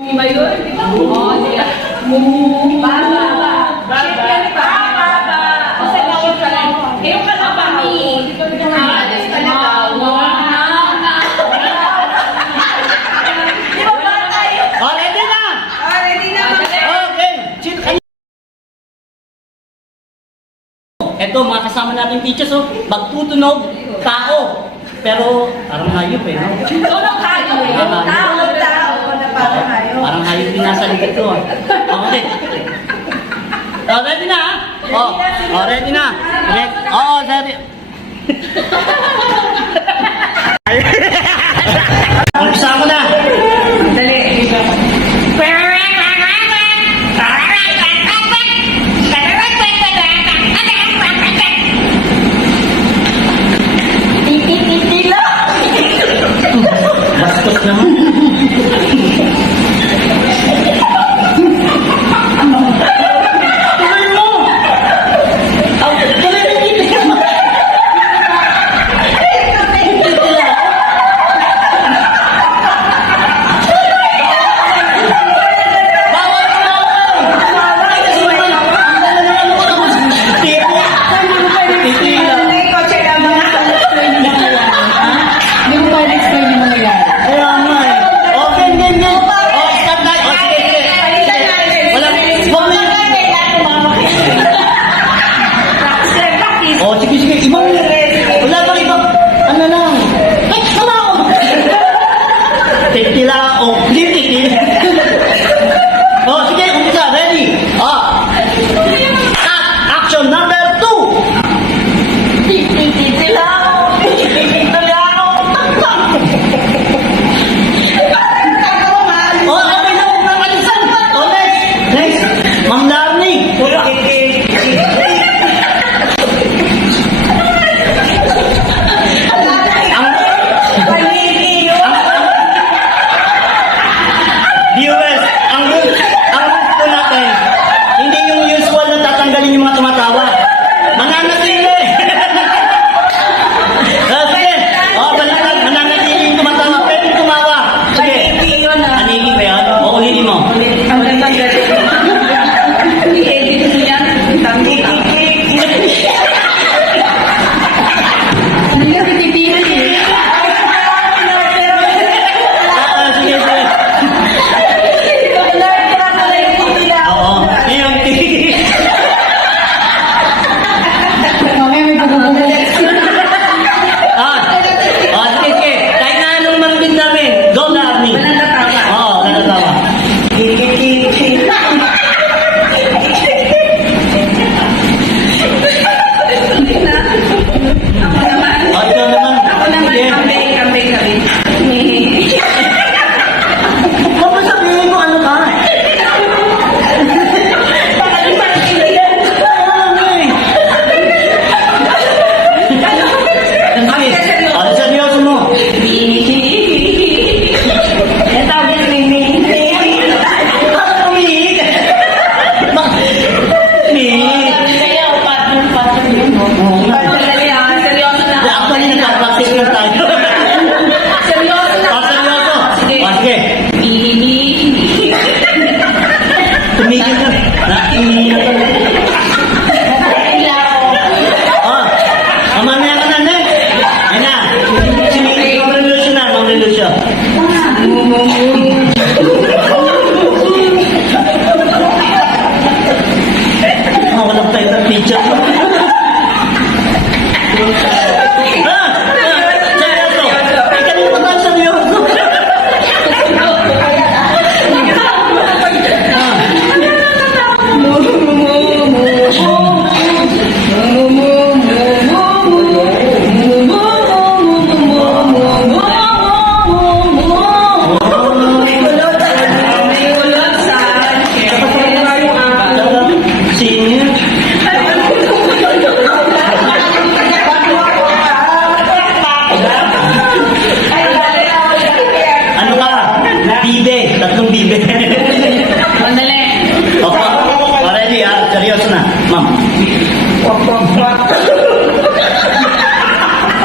Iba yun? Oo, niya. Baba. Kasi bawal ka lang. Yung kalapami. Alas ka na. Di ba ba tayo? Oh, ready na! Ready na. Okay. Ito, mga kasama nating teachers, oh. Magtutunog, tao. Pero, parang hayop eh, no? Tulong tayo. Tao na parang tayo. Parang hayop din nasa likod ko, ah. Okay. Oh, ready na, ah? Oh, ready na. Oo, ready. Umpisa ko na. Dali. Bastos naman. Tuloy mo! Tuloy mo dito. Bawal ka na! Oh, sige. Ibang wala bang ibang ano lang. Ay, sama ako. Titila o titila. Oh, sige, umpisa. Ready? Cut. Action number 2. Titila ako. Oh, okay na. Huwag nang alisan. Oh, next. Ma'am Larny. Viewers, ang rules po natin, hindi yung usual na tatanggalin yung mga tumatawa. Mananatili! Sige, mananatili yung tumatawa, pwede tumawa. Sige, anili ba yan? O ulitin mo. Ang ganda i-edit mo yan. Hindi ka titipirin eh. Sige. Oo, yung Mamaya may bububog. sige. Kahit na anong marinig namin, go Larny. Walang tatawa. Oo, natatawa. Ikaw naman. Ako naman, Sige. kambing kami. Huwag mo sabihin mo ano ka. Ano seryoso mo? Ito, Ming. Bakit umiig? Umiig. Kaya, partner yun, no? Seryoso na. Actually, nagka-practice lang tayo. Seryoso na. Seryoso. Sige. Sige. Tumigil na. Naiiyak ka na. Mamaya ka na, Nek. Ayun na. Ma'am Relucia. Walang tayo ng picture. Seryoso. Kanina pa tayo seryoso. Sino? Ano ka? Bibe. Tatlong bibe. Mandali. Opo. Ready, seryoso na. Ma'am.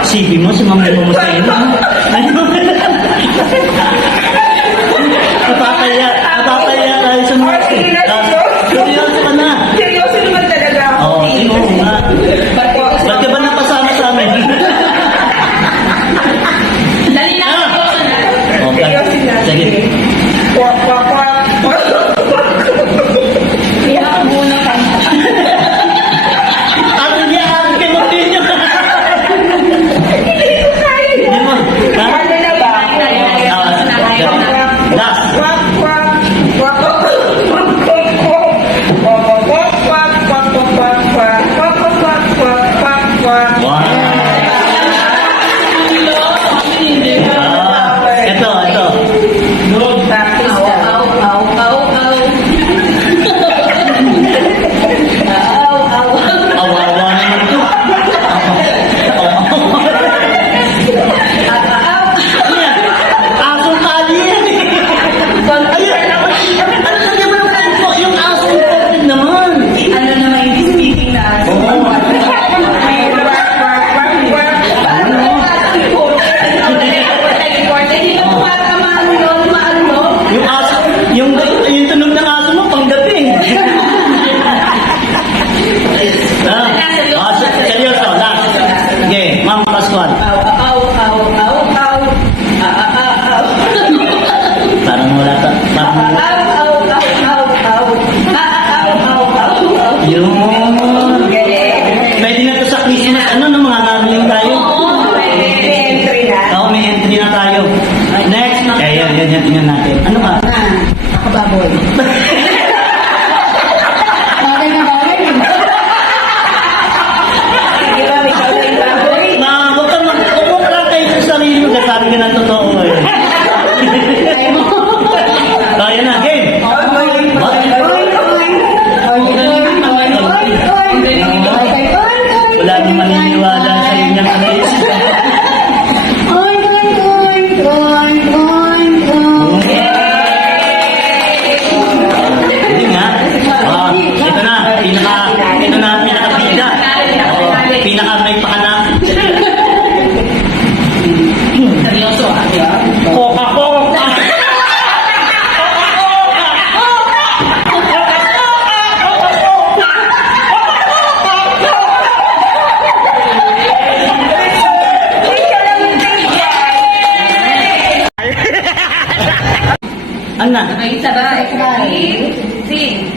CV mo, si Ma'am Lemo mo sa iyo. Ano? Napapaya. Yun. Pwede na to sa Christmas. Ano na mga narinig tayo? Oo, may entry na tayo. Next. Yan, tingnan natin. Ano ka? Nakababoy. Bagay na bagay. Huwag ka lang kayo sa sarili mo. Sabi ka ng totoo eh. So, yan na. Game. Wala nang maniniwala sa inyong analysis. Hindi nga. Ito na. Pinaka-bida. Pinaka-may pakana. Seryoso ah. Coca-Cola. Ano na? Ay, sabay. Sing.